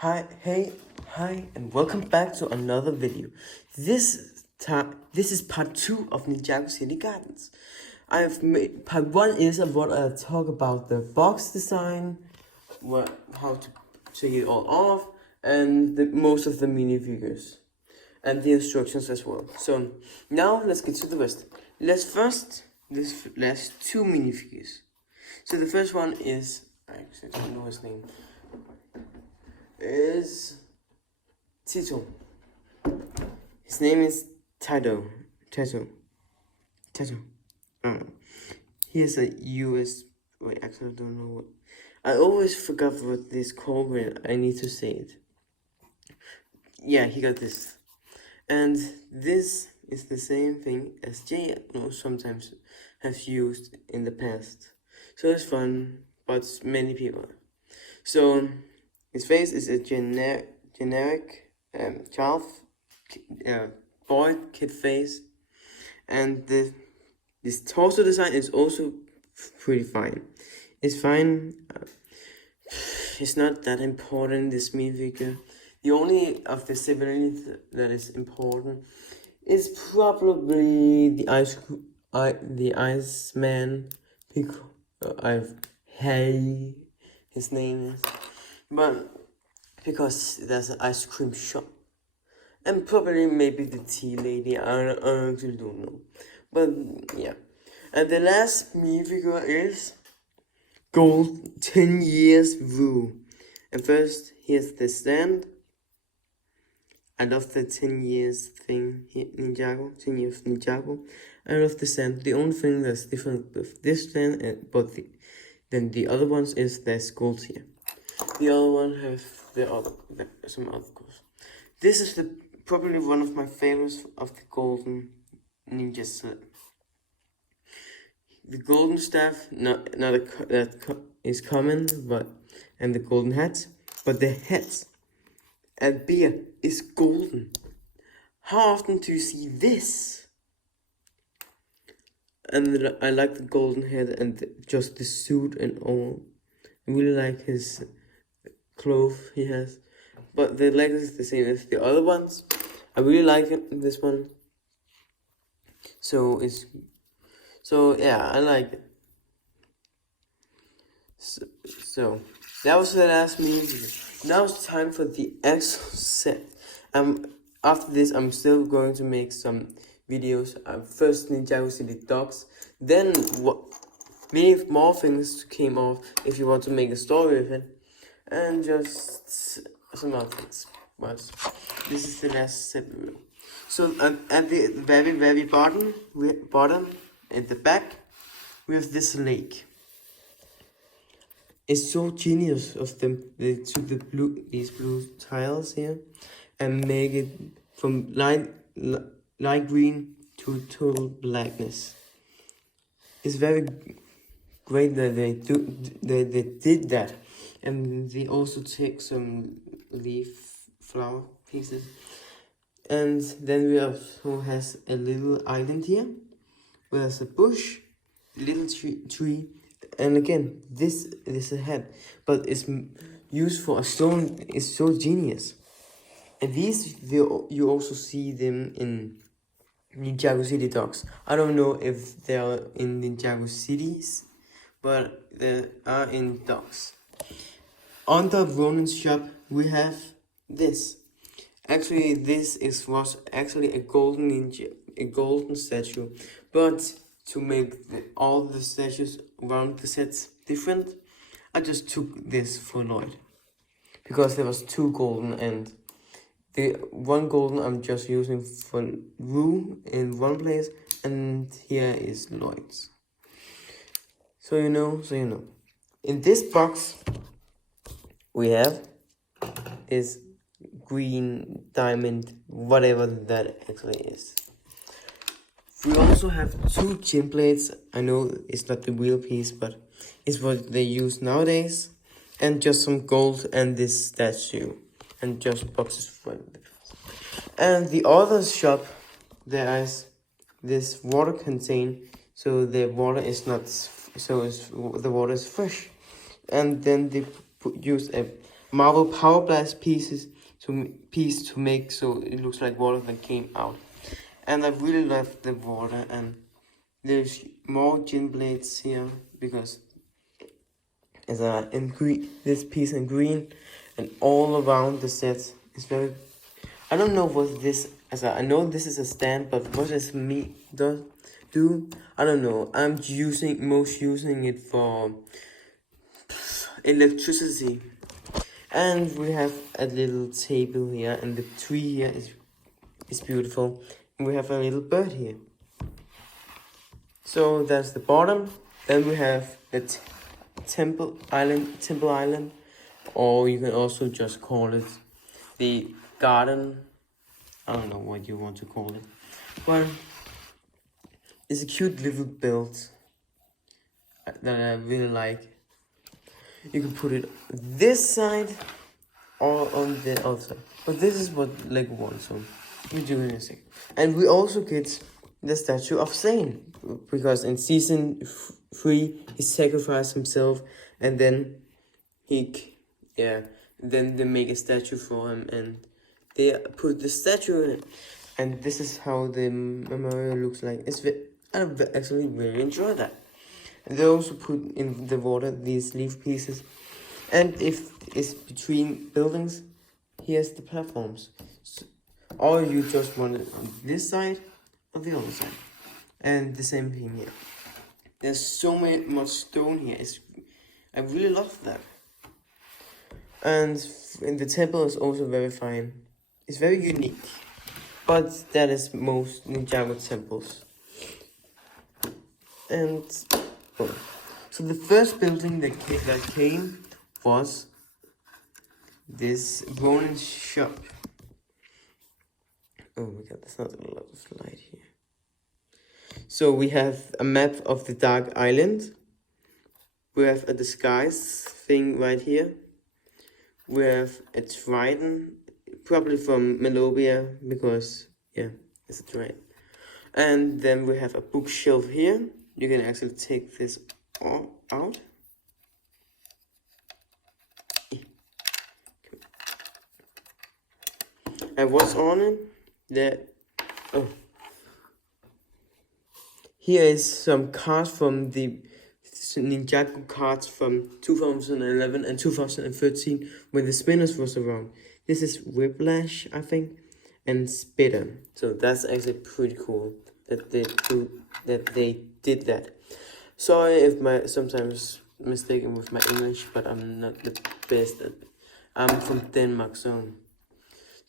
Hi, and welcome back to another video. This is part 2 of Ninjago City Gardens. I've made part 1 is what I talk about the box design, how to take it all off, and most of the minifigures, and the instructions as well. So now let's get to the rest. Let's first this last 2 minifigures. So the first one is I don't know his name. Is Tito. His name is Tato. He is a US. Wait, actually, I don't know what. I always forgot what this called when I need to say it. Yeah, he got this. And this is the same thing as Jay sometimes have used in the past. So it's fun, but many people. So his face is a generic child, boy kid face, and this torso design is also pretty fine. It's fine. It's not that important. This minifigure. The only of the civilians that is important is probably the Iceman. His name is. But because there's an ice cream shop, and probably maybe the tea lady, I actually don't know. But yeah, and the last minifigure is Gold 10 Years Rewiew. And first, here's the stand. I love the 10 years thing here, Ninjago, 10 years Ninjago. I love the stand. The only thing that's different with this stand, than the other ones is there's gold here. The other one has some other goals. This is probably one of my favorites of the golden ninja set. The golden staff, is common, and the golden hat, but the hat and beard is golden. How often do you see this? And I like the golden head and just the suit and all. I really like his clothes he has, but the leg is the same as the other ones. I really like this one. So yeah, I like it. So that was the last minifigure. Now it's time for the actual set. After this, I'm still going to make some videos. First Ninjago City Dogs, then many more things came off if you want to make a story with it, and just some other things. But this is the last set video. So at the very bottom at the back, we have this lake. It's so genius of them. They took these blue tiles here and make it from light green to total blackness. It's very great that they did that, and they also take some flower pieces, and then we also has a little island here, where there's a bush, little tree. And again, this is a head, but it's used for a stone. It's so genius. And these, you also see them in Ninjago City Dogs. I don't know if they are in Ninjago Cities, but they are in Dogs. Under Ronan's shop, we have this. Actually, was actually a golden statue, but to make all the statues around the sets different, I just took this for Lloyd, because there was 2 golden, and the 1 golden I'm just using for Rue in one place, and here is Lloyd's. So you know. In this box, we have is green diamond, whatever that actually is. We also have 2 chin plates. I know it's not the real piece, but it's what they use nowadays. And just some gold and this statue. And just boxes for it. And the other shop, there is this water container. So the water is not, the water is fresh. And then they use a marble power blast piece to make so it looks like water that came out. And I really love the water, and there's more gin blades here because as in green, this piece in green, and all around the set is very. I don't know what this as I know this is a stand, but what does me do? I don't know. I'm using it for electricity. And we have a little table here, and the tree here is beautiful. And we have a little bird here. So that's the bottom. Then we have the Temple Island, or you can also just call it the garden. I don't know what you want to call it, but it's a cute little build that I really like. You can put it this side or on the other side, but this is what Lego wants, so we do in a second. And we also get the statue of Zane, because in season 3 he sacrificed himself, and then then they make a statue for him, and they put the statue in it, and this is how the memorial looks like. I actually really enjoy that. And they also put in the water these leaf pieces, and if it's between buildings, here's the platforms. So, or you just want it on this side or the other side, and the same thing here. There's so much stone here. I really love that. And in the temple is also very fine. It's very unique, but that is most Ninjago temples. And so the first building that came was this Ronin shop. Oh my god, there's not a lot of light here. So we have a map of the Dark Island. We have a disguise thing right here. We have a trident, probably from Melobia, because, yeah, it's a trident. And then we have a bookshelf here. You can actually take this out. And what's on it? Here is some cards from the Ninjago cards from 2011 and 2013 when the spinners was around. This is Whiplash, I think, and Spitter. So that's actually pretty cool that they did that. Sorry if sometimes mistaken with my English, but I'm not the best at. I'm from Denmark, so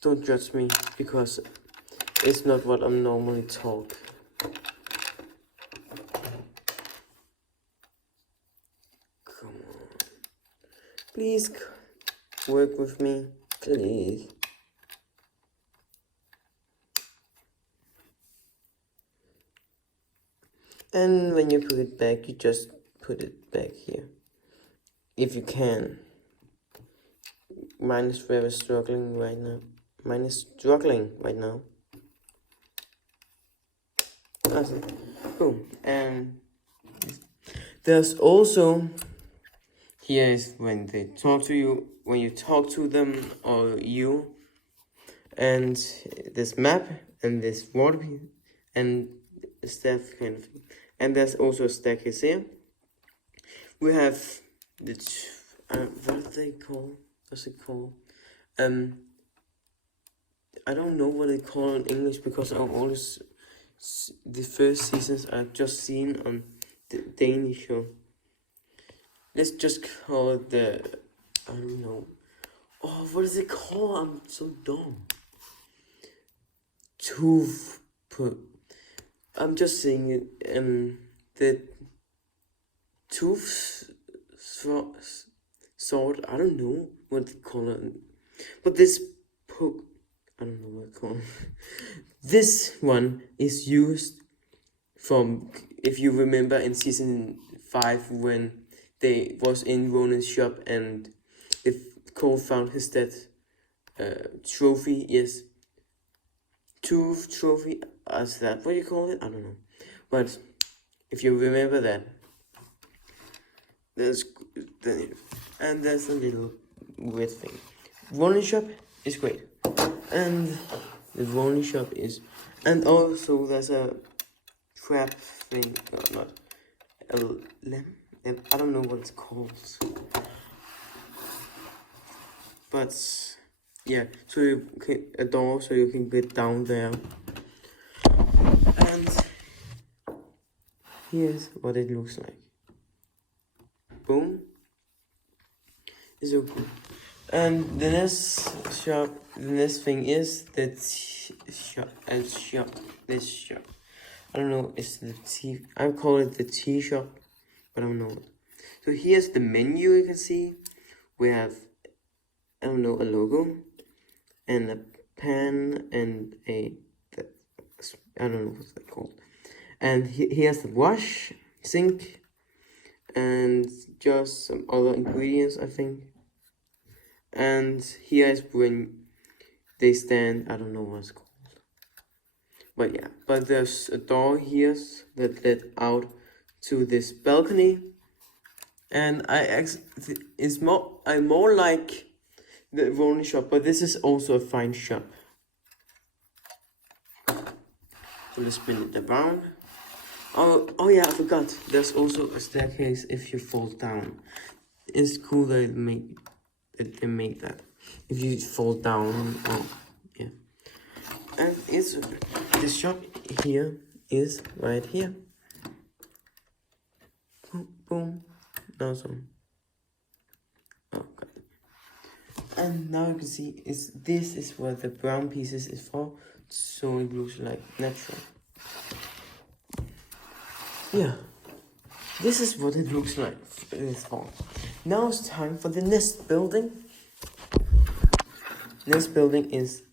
don't judge me because it's not what I'm normally taught. Come on. Please work with me, please. And when you put it back, you just put it back here. If you can. Mine is very struggling right now. Awesome. Cool. And there's also, here is when they talk to you, when you talk to them or you, and this map and this water and stuff kind of thing. And there's also a staircase here. We have the what do they call? What's it called? I don't know what they call in English because I've always the first seasons I've just seen on the Danish show. Let's just call it the I don't know. Oh, what is it called? I'm so dumb. I'm just saying it. The tooth sword. I don't know what they call it, but this poke. I don't know what it's called. This one is used from, if you remember, in season 5 when they was in Ronin's shop and if Cole found his dead trophy. Yes, tooth trophy. Is that what you call it? I don't know, but if you remember that, there's a little weird thing. Rolling shop is great, and the rolling shop is, and also there's a trap thing. No, not a lamp. I don't know what it's called, but yeah. So you can a door, so you can get down there, and here's what it looks like. Boom. It's so cool. And the next thing is the shop. This shop. I don't know, it's the tea. I call it the tea shop, but I don't know. So here's the menu. You can see we have, I don't know, a logo and a pen and I don't know what's that called. And here's the wash, sink, and just some other ingredients, I think. And here is when they stand. I don't know what it's called. But yeah, but there's a door here that led out to this balcony, and it's more like the rolling shop, but this is also a fine shop. So let's spin it around. Oh yeah, I forgot. There's also a staircase if you fall down. It's cool that they make that if you fall down. Yeah. And this shop here is right here. Boom, boom. Awesome. Oh god. And now you can see this is what the brown pieces is for, so it looks like natural. Yeah. This is what it looks like for. Now it's time for the next building. Next building is,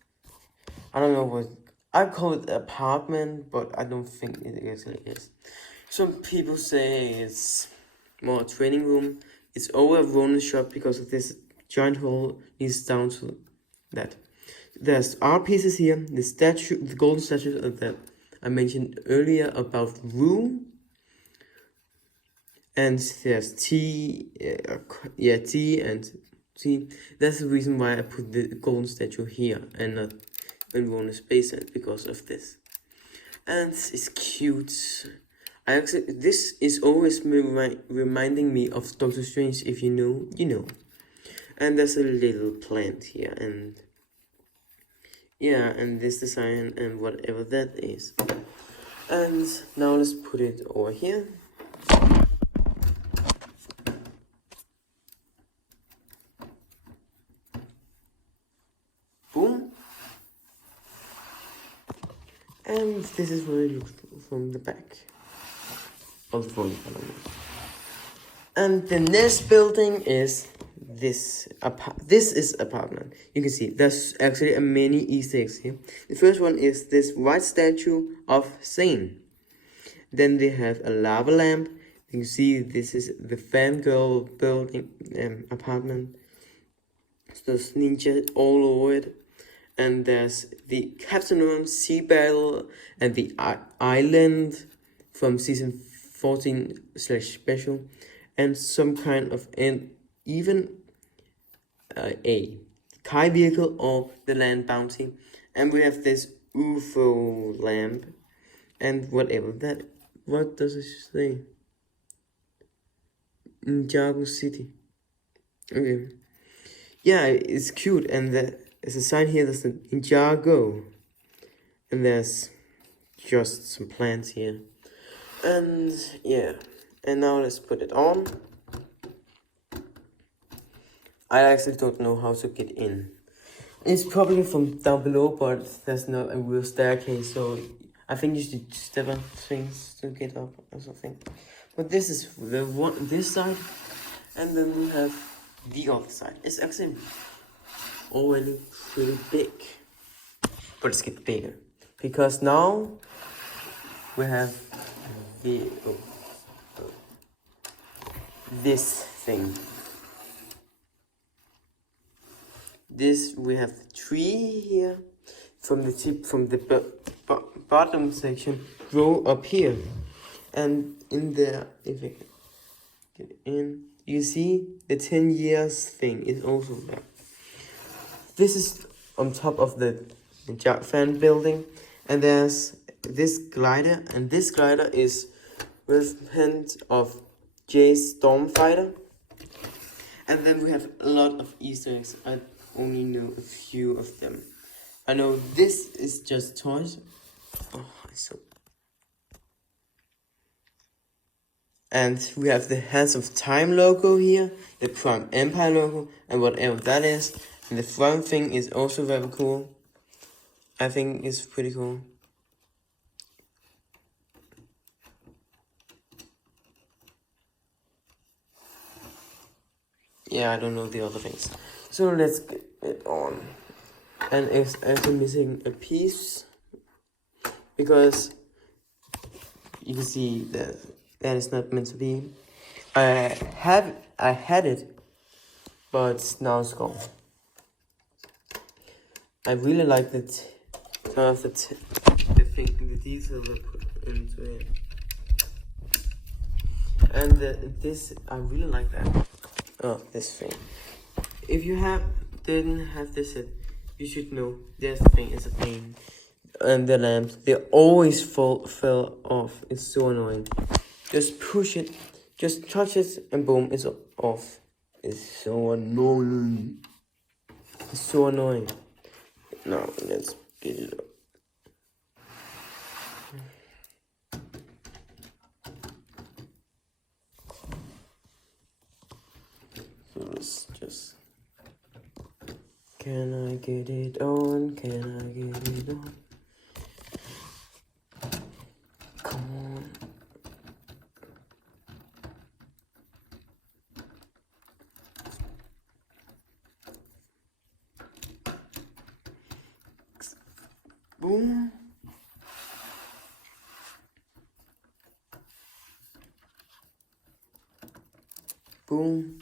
I don't know what, I call it apartment, but I don't think it actually is. Some people say it's more a training room. It's over a rolling shop because of this giant hole leads down to that. There's art pieces here, the golden statue that I mentioned earlier about rewiew. And there's tea, tea and tea. That's the reason why I put the golden statue here and not in Rona Space End, because of this. And it's cute. This is always reminding me of Doctor Strange. If you know, you know. And there's a little plant here, and yeah, and this design and whatever that is. And now let's put it over here. Boom. And this is what it looks from the back. Or the front, I don't know. And the next building is this is apartment. You can see there's actually a many Easter eggs here. The first one is this white statue of Zane. Then they have a lava lamp. You can see this is the fangirl building apartment. So there's ninja all over it. And there's the Captain Run sea battle and the island from season 14/special, and some kind of even a Kai vehicle or the land bounty. And we have this UFO lamp and whatever that. What does it say? Ninjago City. Okay. Yeah, it's cute, and there's a sign here that's the Ninjago, and there's just some plants here, and yeah, and now let's put it on. I actually don't know how to get in. It's probably from down below, but there's not a real staircase, so I think you should step on things to get up or something. But this is this side, and then we have the other side. It's actually already pretty big, but it's getting bigger because now we have this thing. We have the tree here from the tip, from the bottom section, grow up here, and in there, if I get in, you see the 10 years thing is also there. This is on top of the Ninjago fan building, and there's this glider, and this glider is with hint of Jay's Stormfighter. And then we have a lot of Easter eggs. I only know a few of them. I know this is just toys. Oh, so. And we have the Hands of Time logo here, the Prime Empire logo, and whatever that is. And the front thing is also very cool. I think it's pretty cool. Yeah, I don't know the other things. So let's get it on. And it's also missing a piece, because you can see that that is not meant to be. I had it, but now it's gone. I really like the the detail they put into it, and this I really like that. Oh, this thing. If you didn't have this set, you should know this thing is a pain. And the lamps, they always fell off. It's so annoying. Just push it, just touch it, and boom, it's off. It's so annoying. It's so annoying. Now let's get it up. So let's just. Can I get it on? Can I get it on? Come on. Boom. Boom.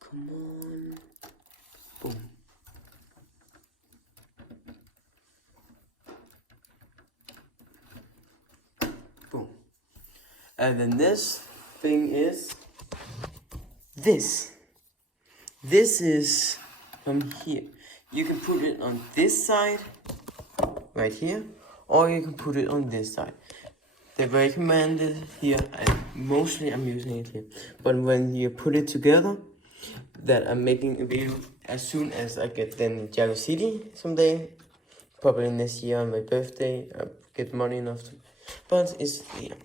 Come on. Boom. Boom. And then this thing is this. This is from here. You can put it on this side, right here, or you can put it on this side. They recommended here, and mostly I'm using it here. But when you put it together, that I'm making a video as soon as I get the Ninjago City someday, probably next year on my birthday. I get money enough to, but it's here.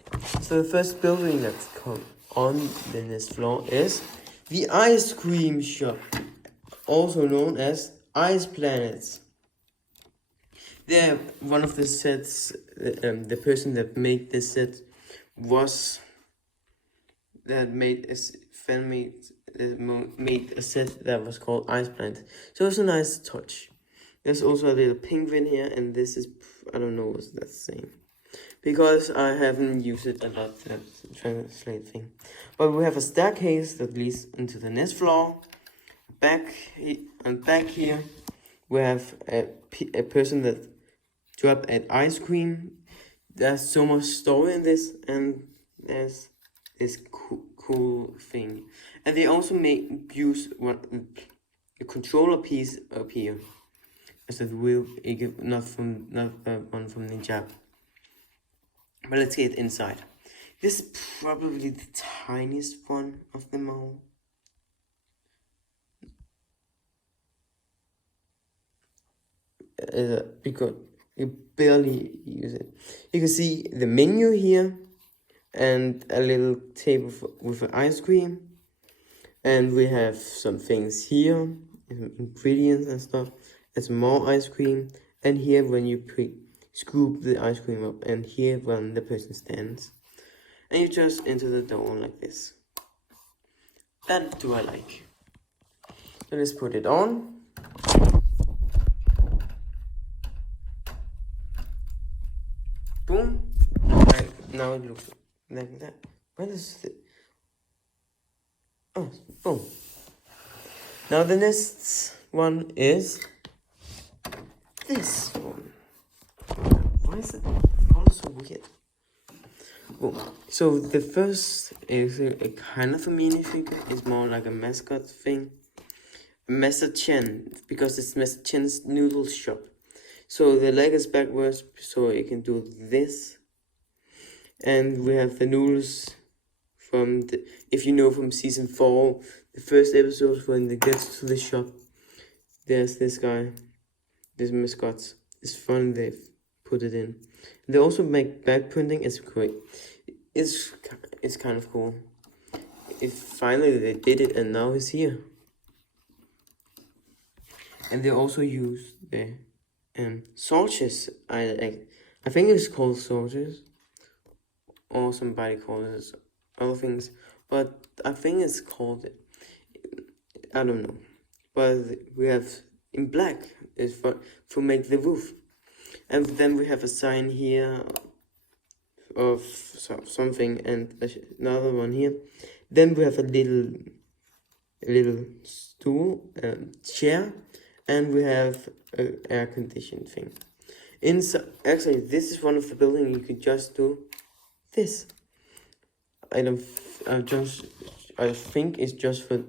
So the first building that's come on the next floor is the ice cream shop, also known as Ice Planets. They're one of the sets. The person that made this set made a set that was called Ice Planet. So it's a nice touch. There's also a little penguin here, and this is, I don't know what that's saying, because I haven't used it a lot, that translate thing. But we have a staircase that leads into the next floor. Back here, we have a person that dropped an ice cream. There's so much story in this, and there's this cool thing. And they also use a controller piece up here as a wheel, not one from Ninjago. But let's get inside. This is probably the tiniest one of them all. Because you barely use it. You can see the menu here, and a little table with an ice cream, and we have some things here, ingredients and stuff. There's more ice cream, and here when you scoop the ice cream up, and here when the person stands, and you just enter the door like this. That do I like. So let's put it on. Boom. Right, now it looks like that. What is it? Oh, boom. Now the next one is this one. Why is it all so weird? Oh, so the first is a kind of a minifigure. It's more like a mascot thing. Master Chen, because it's Master Chen's noodle shop. So the leg is backwards, so it can do this. And we have the noodles from the, if you know from season 4, the first episode when they get to the shop. There's this guy, this mascot. It's fun they've put it in. They also make back printing. It's great. It's kind of cool. Finally they did it, and now it's here. And they also use the soldiers. I think it's called soldiers, or somebody calls it other things, but I think it's called, I don't know. But we have in black is for make the roof, and then we have a sign here of something, and another one here. Then we have a little stool, chair, and we have an air conditioned thing. Actually, this is one of the buildings you could just do this. I think it's just for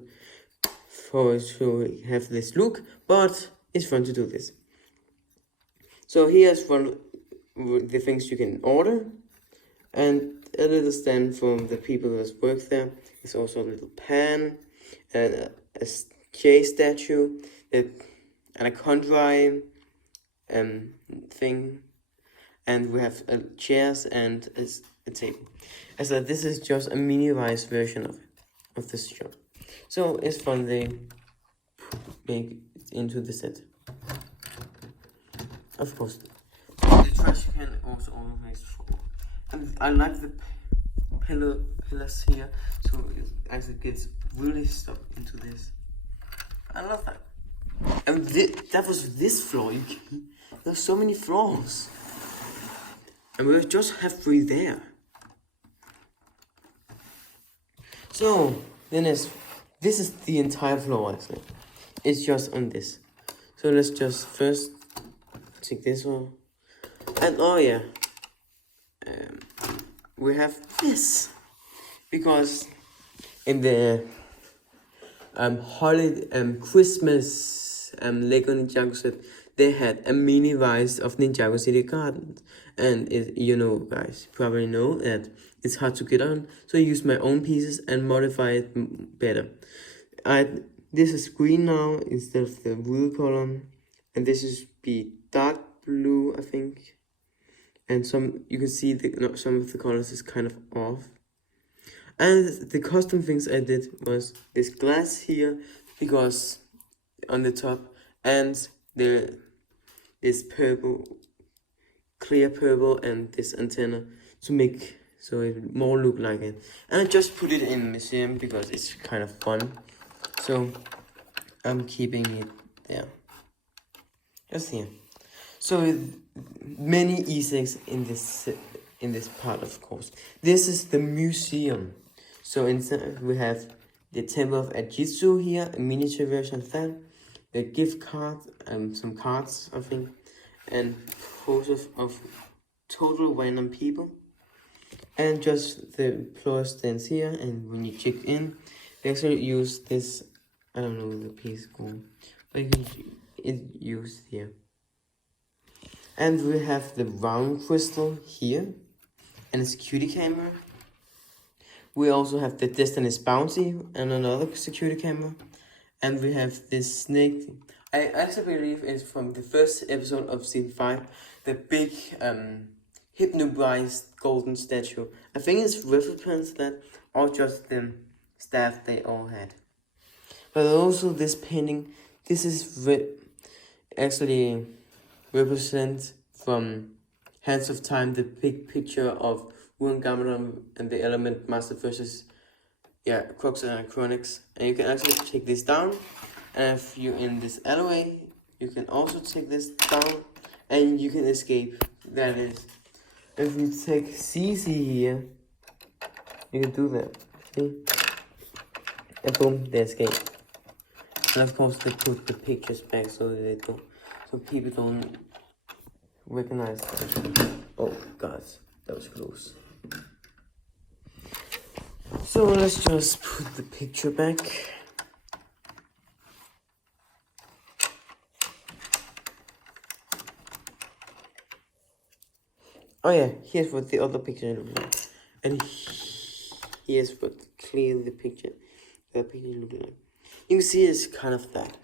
to have this look, but it's fun to do this. So here's one of the things you can order, and a little stand from the people that work there. There's also a little pan, and a J statue, and a Condry thing, and we have chairs and a table. So this is just a miniaturized version of this shop. So it's fun they make it into the set. Of course, the trash can also always fall. And I like the pillars here, so as it gets really stuck into this. I love that. And that was this floor. There's so many floors, and we just have 3 there. So then this is the entire floor actually. It's just on this. So let's just first take this one, and oh yeah, we have this, because in the holiday Christmas Lego Ninjago set, they had a mini rise of Ninjago City Gardens, and you know, guys probably know that it's hard to get on, so I use my own pieces and modify it better. This is green now instead of the real color, and this is be dark blue, I think, and you can see some of the colors is kind of off. And the custom things I did was this glass here, because on the top, and this purple, clear purple, and this antenna to make so it more look like it. And I just put it in museum because it's kind of fun. So I'm keeping it there, just here. So many Easter eggs in this part, of course. This is the museum. So inside we have the Temple of Ajitsu here, a miniature version of that, the gift card, some cards, I think, and photos of total random people, and just the floor stands here. And when you check in, they actually use this, I don't know the piece called, but you can used here. And we have the round crystal here, and a security camera. We also have the Destiny's Bounty and another security camera. And we have this snake. I actually believe it's from the first episode of season 5. The big hypnobrized golden statue. I think it's reference to that, or just the staff they all had. But also this painting. This is actually represent from Hands of Time, the big picture of Gamadon and the Element Master versus Crux and Chronics. And you can actually take this down, and if you're in this alleyway, you can also take this down, and you can escape. That is, if you take CC here, you can do that. See? And boom, they escape. And of course they put the pictures back so people don't recognize them. Oh god, that was close. So let's just put the picture back. Oh yeah, here's what the other picture looks like. And here's what clearly the picture looks like. You can see it's kind of that.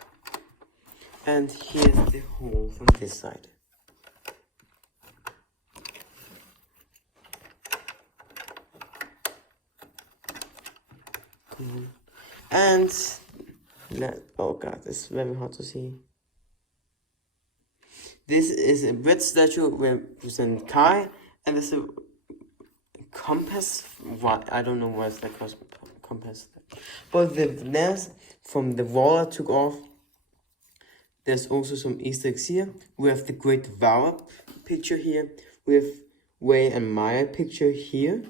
And here's the hole from this side. And oh god, it's very hard to see. This is a red statue representing Kai, and there's a compass. What, I don't know what's the compass. But the glass from the wall I took off. There's also some Easter eggs here. We have the Great Vara picture here. We have Wei and Maya picture here.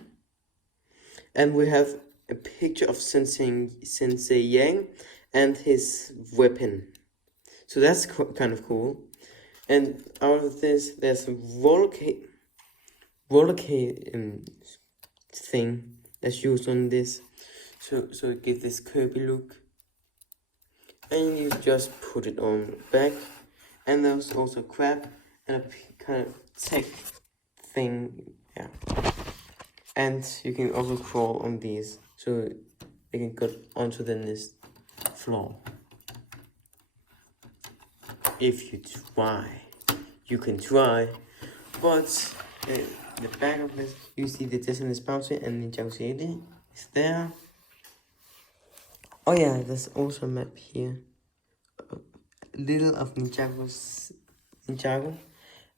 And we have a picture of Sensei Yang and his weapon. So that's kind of cool. And out of this, there's a roller thing that's used on this. So it gives this curvy look. And you just put it on back. And there's also a crab and a kind of tech thing. Yeah. And you can also crawl on these. So you can go onto the nest floor. If you try, you can try. But the back of this, you see the Disney bounty and Ninjago City is there. Oh yeah, there's also a map here. Little of Ninjago.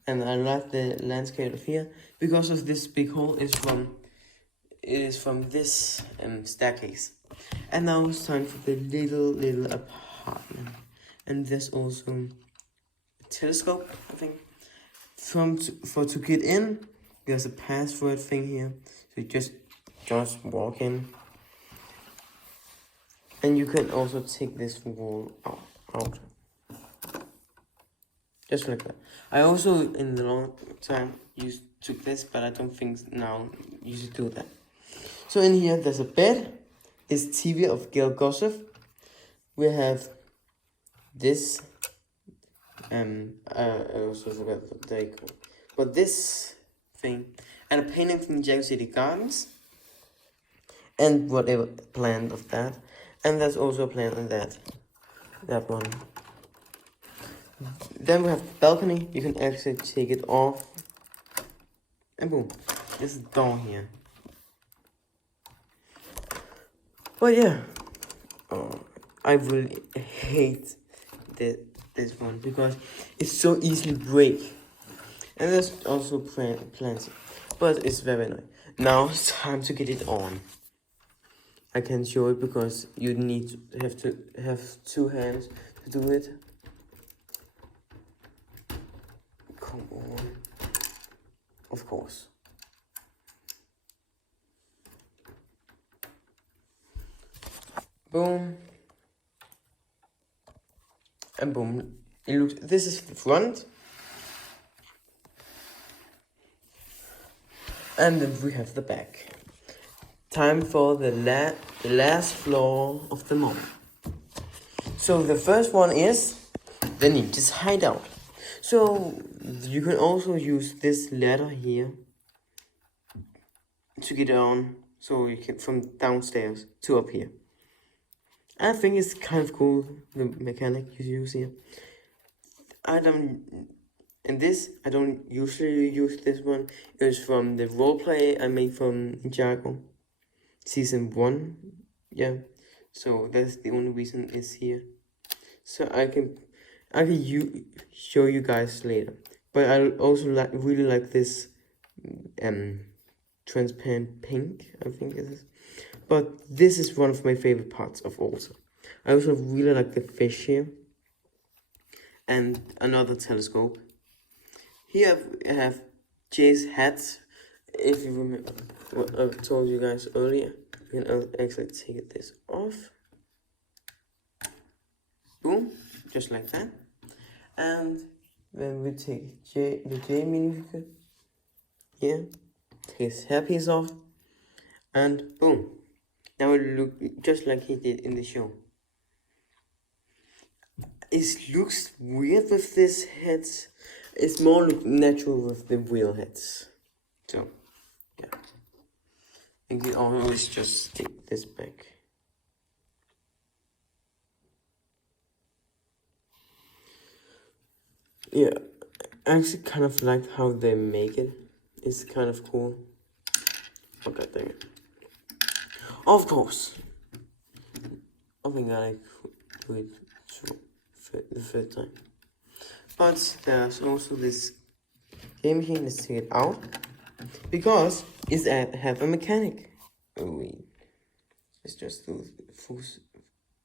And I like the landscape of here because of this big hole is from this staircase. And now it's time for the little apartment. And there's also a telescope, I think. To get in, there's a password thing here. So you just walk in. And you can also take this wall out. Just like that. I also, in the long time, took this, but I don't think now you should do that. So in here, there's a bed. It's TV of Gail Gossip. We have this. I also forgot what they call. But this thing. And a painting from Ninjago City Gardens. And whatever plant of that. And there's also a plant on that one. Then we have the balcony. You can actually take it off. And boom. There's a door here. But yeah. I really hate this one because it's so easily break. And there's also plants. But it's very nice. Now it's time to get it on. I can show it because you have to have 2 hands to do it. Come on. Of course. Boom. And boom. This is the front. And then we have the back. Time for the last floor of the mall. So the first one is the ninja's hideout. So you can also use this ladder here to get on. So you can from downstairs to up here. I think it's kind of cool, the mechanic you use here. I don't usually use this one. It's from the roleplay I made from Ninjago. Season 1. Yeah. So that's the only reason it's here. So I can show you guys later. But I also really like this transparent pink, I think it is. But this is one of my favorite parts of also. I also really like the fish here. And another telescope. Here I have Jay's hat. If you remember what I told you guys earlier, you can actually take this off. boom, just like that. And then we take the J minifigure here, take his hairpiece off, and boom. Now it looks just like he did in the show. It looks weird with this heads. It's more look natural with the wheel heads. So, yeah. I think you always just stick this back. Yeah, I actually kind of like how they make it. It's kind of cool. Oh god dang it. Of course. I think I do it the third time. But there's also this game machine. Let's take it out. Because it's have a mechanic. Oh wait. Let's just do focus,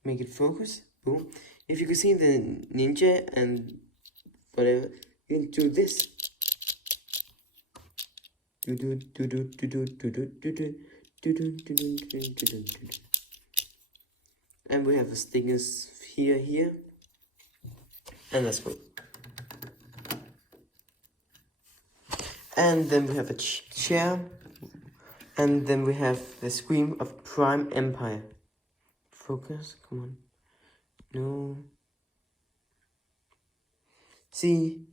make it focus. Boom. If you can see the ninja and whatever, you can do this. And we have the stickers here, and that's cool. And then we have a chair, and then we have the scream of Prime Empire. Focus, come on. No. See,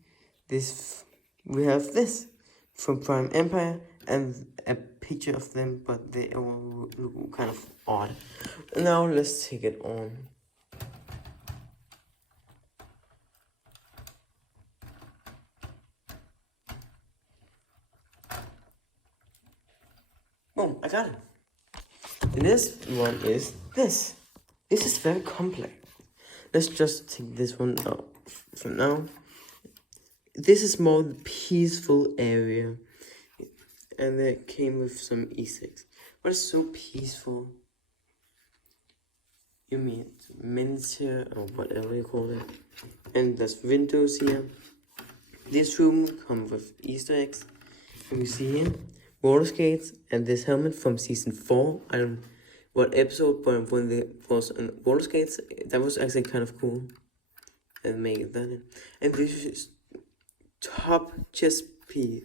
this, we have this from Prime Empire and a picture of them, but they all look kind of odd. Now let's take it on. Boom, I got it. The next one is this. This is very complex. Let's just take this one out for now. This is more peaceful area. And it came with some Easter eggs. But it's so peaceful. You mean miniature or whatever you call it. And there's windows here. This room comes with Easter eggs. And we see here roller skates and this helmet from season 4. I don't know what episode, but when they was on roller skates, that was actually kind of cool. And make it that. And this is top chest piece.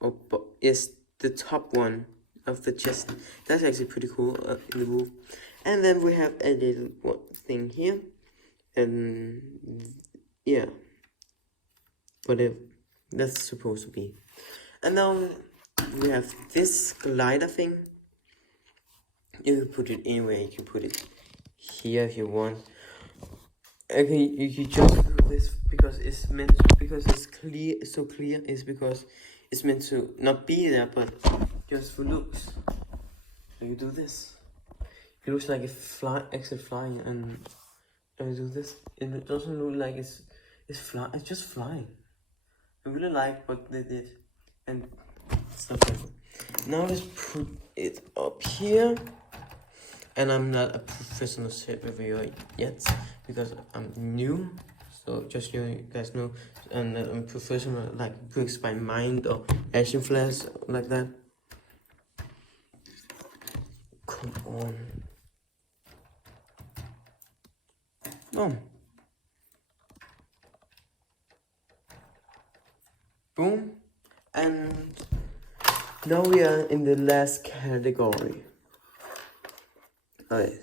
Oh, yes, the top one of the chest. That's actually pretty cool in the roof. And then we have a little thing here. And yeah, whatever that's supposed to be. And now we have this glider thing. You can put it anywhere. You can put it here if you want. Okay, you can just do this because it's meant to, because it's clear. It's so clear. It's because it's meant to not be there, but just for looks. You do this. It looks like it's actually flying, and you do this. It doesn't look like it's flying. It's just flying. I really like what they did, and stuff like that. Now let's put it up here. And I'm not a professional set reviewer yet because I'm new. So just so you guys know, I'm not a professional like Bricks by Mind or Action Flash like that. Come on. Boom. Boom. And now we are in the last category.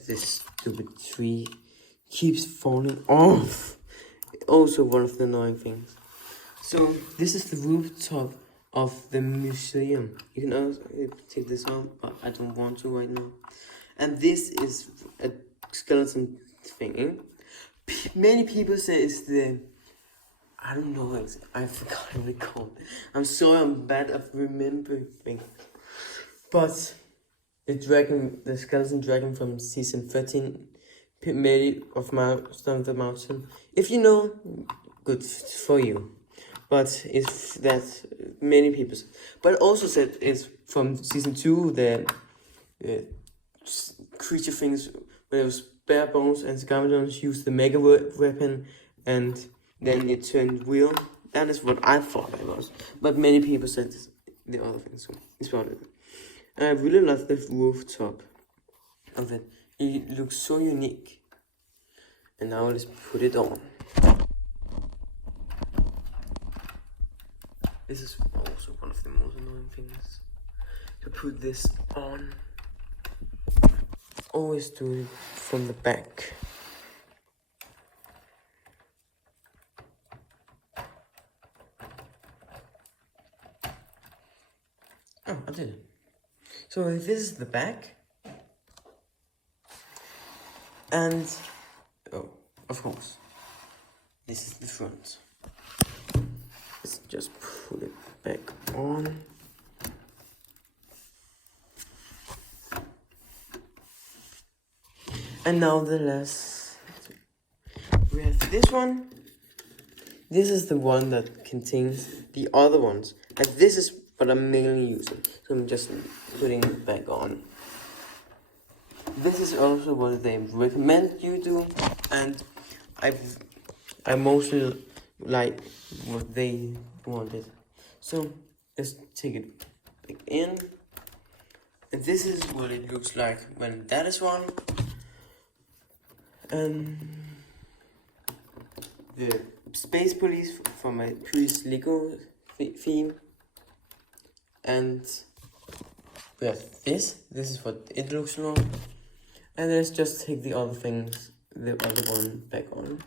This stupid tree keeps falling off. Also one of the annoying things. So this is the rooftop of the museum. You can also take this on, but I don't want to right now. And this is a skeleton thing. Many people say it's the, I don't know, I forgot what it's called. I'm sorry, I'm bad at remembering things. But the skeleton dragon from season 13 made it of Monster of the Mountain. If you know, good for you. But it's that many people. But also said it's from season 2, the creature things where it was bare bones and skeletons used the mega weapon and then it turned real. That is what I thought it was. But many people said the other thing, so it's part of it. And I really love the rooftop of it. It looks so unique. And now let's put it on. This is also one of the most annoying things. To put this on. Always do it from the back. Oh, I did it. So this is the back. And, oh, of course, this is the front. Let's just put it back on. And now the last, we have this one. This is the one that contains the other ones. And this is what I'm mainly using. So I'm just putting it back on. This is also what they recommend you do. And I mostly like what they wanted. So let's take it back in. And this is what it looks like when that is on. And the Space Police from my previous Lego theme. And we have this is what it looks like. And let's just take the other things, the other one back on.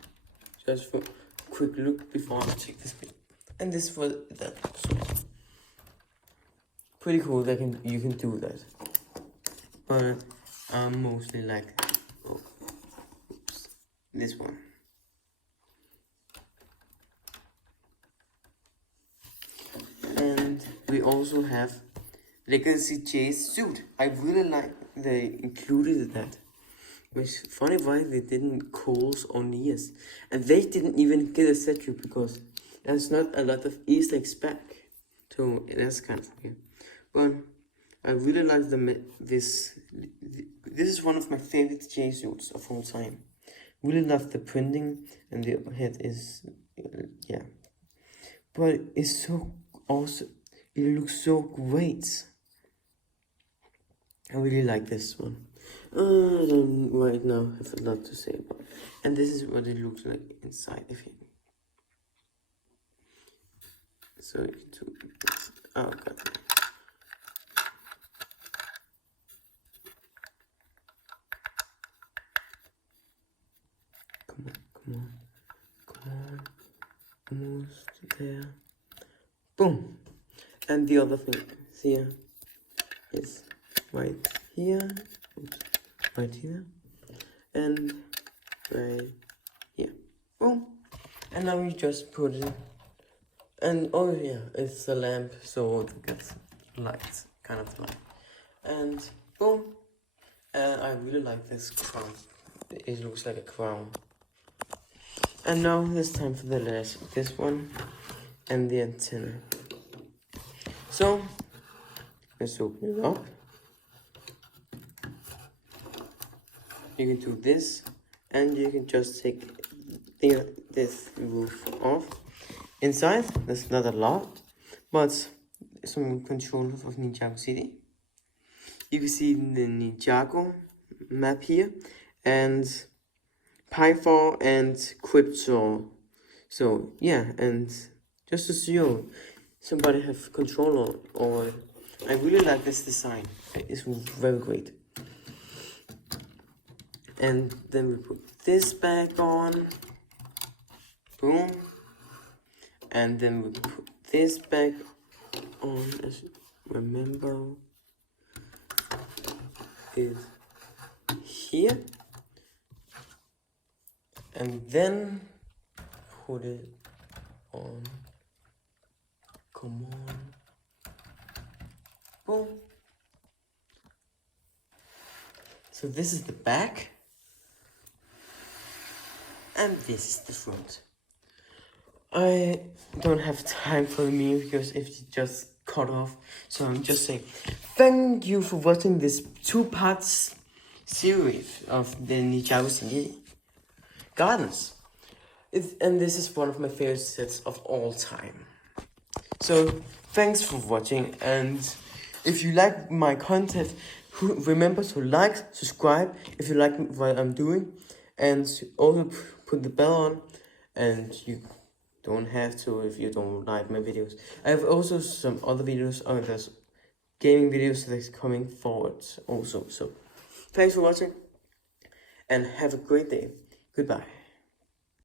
Just for a quick look before I take this bit. And this is what that looks like. Pretty cool that you can do that. But I'm mostly like, oh, oops, this one. And we also have Legacy J's suit. I really like they included that. It's funny why they didn't calls or Nias. And they didn't even get a statue because there's not a lot of Easter eggs back. So that's kind of weird. But I really like this is one of my favorite J suits of all time. Really love the printing and the head is, yeah. But it's so awesome. It looks so great. I really like this one. I don't right now have a lot to say about it. And this is what it looks like inside of him. So you do this. Oh god. Come on. Almost there. Boom. And the other thing here is right here. Oops. Right here. And right here. Boom. And now we just put it. And oh yeah, it's a lamp, so it gets light, kind of light. And boom. And I really like this crown. It looks like a crown. And now it's time for the last, this one and the antenna. So let's open it up. You can do this, and you can just take this roof off. Inside, there's not a lot, but some controllers of Ninjago City. You can see the Ninjago map here, and Python and Crypto. So yeah, and just to show somebody have control or I really like this design. It's very great. And then we put this back on. Boom. And then we put this back on. As remember, is here. And then put it on. Come on. Boom. So this is the back. And this is the front. I don't have time for the mirror because it just cut off. So I'm just saying thank you for watching this 2-part series of the Ninjago City Gardens. And this is one of my favorite sets of all time. So thanks for watching, and if you like my content, remember to like, subscribe if you like what I'm doing, and also put the bell on, and you don't have to if you don't like my videos. I have also some other videos on this gaming videos that's coming forward also. So thanks for watching and have a great day. Goodbye.